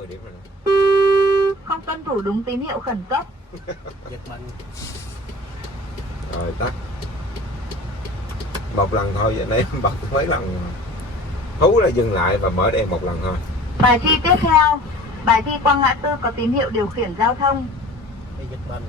10 điểm rồi. Không tuân thủ đúng tín hiệu khẩn cấp. Giật mình. Rồi tắt. Một lần thôi, anh em bật mấy lần. Thú là dừng lại và mở đèn một lần thôi. Bài thi tiếp theo. Bài thi qua ngã tư có tín hiệu điều khiển giao thông. Giật mình.